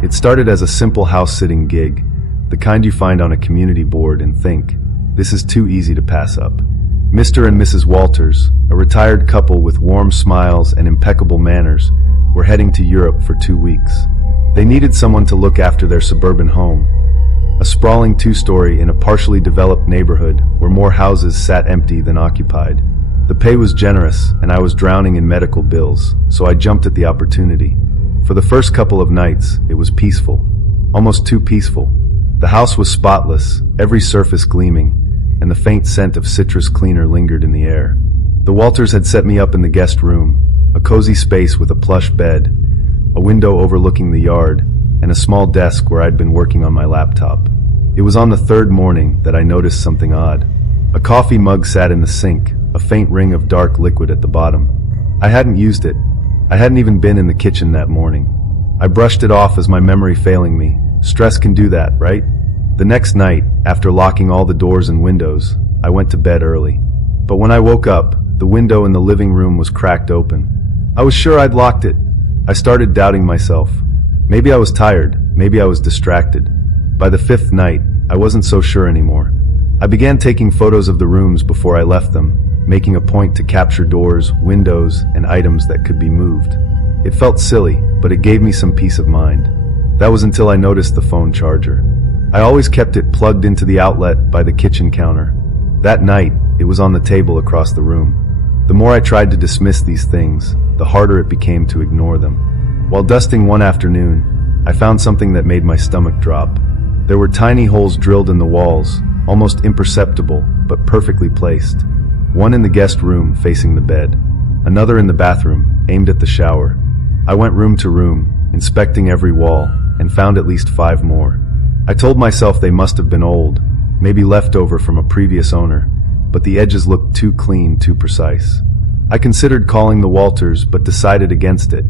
It started as a simple house-sitting gig, the kind you find on a community board and think, this is too easy to pass up. Mr. and Mrs. Walters, a retired couple with warm smiles and impeccable manners, were heading to Europe for 2 weeks. They needed someone to look after their suburban home, a sprawling 2-story in a partially developed neighborhood where more houses sat empty than occupied. The pay was generous, and I was drowning in medical bills, so I jumped at the opportunity. For the first couple of nights, it was peaceful. Almost too peaceful. The house was spotless, every surface gleaming, and the faint scent of citrus cleaner lingered in the air. The Walters had set me up in the guest room, a cozy space with a plush bed, a window overlooking the yard, and a small desk where I'd been working on my laptop. It was on the third morning that I noticed something odd. A coffee mug sat in the sink, a faint ring of dark liquid at the bottom. I hadn't used it. I hadn't even been in the kitchen that morning. I brushed it off as my memory failing me. Stress can do that, right? The next night, after locking all the doors and windows, I went to bed early. But when I woke up, the window in the living room was cracked open. I was sure I'd locked it. I started doubting myself. Maybe I was tired, maybe I was distracted. By the 5th night, I wasn't so sure anymore. I began taking photos of the rooms before I left them, making a point to capture doors, windows, and items that could be moved. It felt silly, but it gave me some peace of mind. That was until I noticed the phone charger. I always kept it plugged into the outlet by the kitchen counter. That night, it was on the table across the room. The more I tried to dismiss these things, the harder it became to ignore them. While dusting one afternoon, I found something that made my stomach drop. There were tiny holes drilled in the walls, almost imperceptible, but perfectly placed. One in the guest room facing the bed, another in the bathroom, aimed at the shower. I went room to room, inspecting every wall, and found at least 5 more. I told myself they must have been old, maybe leftover from a previous owner, but the edges looked too clean, too precise. I considered calling the Walters, but decided against it.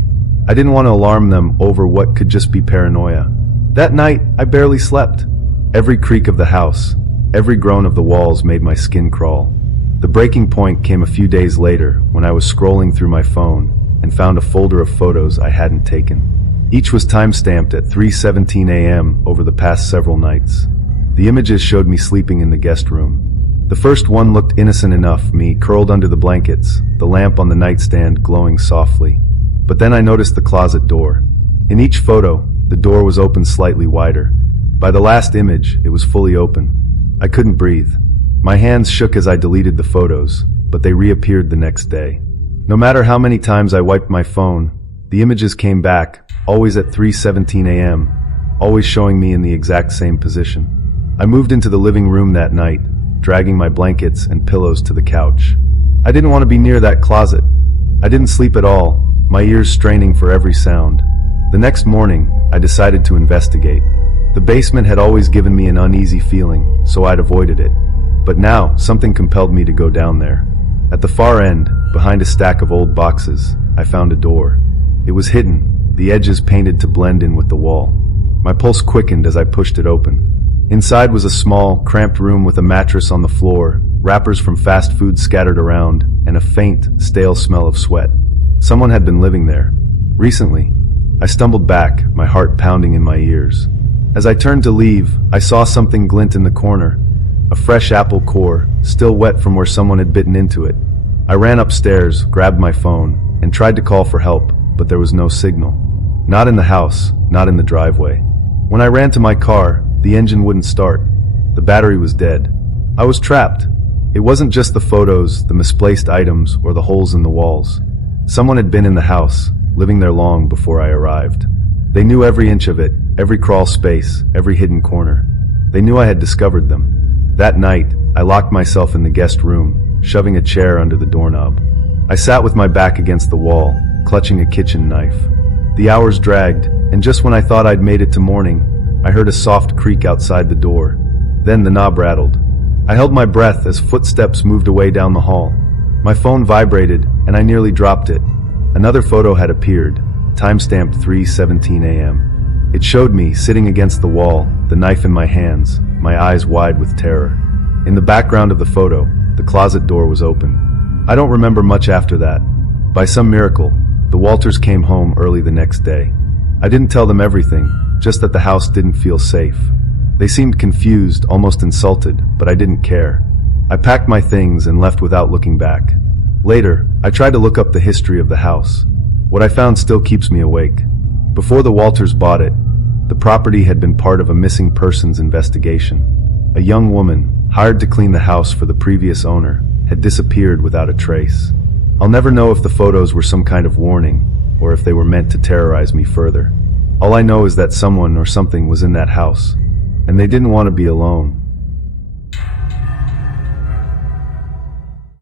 I didn't want to alarm them over what could just be paranoia. That night, I barely slept. Every creak of the house, every groan of the walls made my skin crawl. The breaking point came a few days later when I was scrolling through my phone and found a folder of photos I hadn't taken. Each was time-stamped at 3:17 a.m. over the past several nights. The images showed me sleeping in the guest room. The first one looked innocent enough, me curled under the blankets, the lamp on the nightstand glowing softly. But then I noticed the closet door. In each photo, the door was open slightly wider. By the last image, it was fully open. I couldn't breathe. My hands shook as I deleted the photos, but they reappeared the next day. No matter how many times I wiped my phone, the images came back, always at 3:17 a.m., always showing me in the exact same position. I moved into the living room that night, dragging my blankets and pillows to the couch. I didn't want to be near that closet. I didn't sleep at all, my ears straining for every sound. The next morning, I decided to investigate. The basement had always given me an uneasy feeling, so I'd avoided it. But now, something compelled me to go down there. At the far end, behind a stack of old boxes, I found a door. It was hidden, the edges painted to blend in with the wall. My pulse quickened as I pushed it open. Inside was a small, cramped room with a mattress on the floor, wrappers from fast food scattered around, and a faint, stale smell of sweat. Someone had been living there. Recently. I stumbled back, my heart pounding in my ears. As I turned to leave, I saw something glint in the corner. A fresh apple core, still wet from where someone had bitten into it. I ran upstairs, grabbed my phone, and tried to call for help, but there was no signal. Not in the house, not in the driveway. When I ran to my car, the engine wouldn't start. The battery was dead. I was trapped. It wasn't just the photos, the misplaced items, or the holes in the walls. Someone had been in the house, living there long before I arrived. They knew every inch of it, every crawl space, every hidden corner. They knew I had discovered them. That night, I locked myself in the guest room, shoving a chair under the doorknob. I sat with my back against the wall, clutching a kitchen knife. The hours dragged, and just when I thought I'd made it to morning, I heard a soft creak outside the door. Then the knob rattled. I held my breath as footsteps moved away down the hall. My phone vibrated, and I nearly dropped it. Another photo had appeared, time-stamped 3:17 a.m. It showed me, sitting against the wall, the knife in my hands, my eyes wide with terror. In the background of the photo, the closet door was open. I don't remember much after that. By some miracle, the Walters came home early the next day. I didn't tell them everything, just that the house didn't feel safe. They seemed confused, almost insulted, but I didn't care. I packed my things and left without looking back. Later, I tried to look up the history of the house. What I found still keeps me awake. Before the Walters bought it, the property had been part of a missing persons investigation. A young woman, hired to clean the house for the previous owner, had disappeared without a trace. I'll never know if the photos were some kind of warning, or if they were meant to terrorize me further. All I know is that someone or something was in that house, and they didn't want to be alone.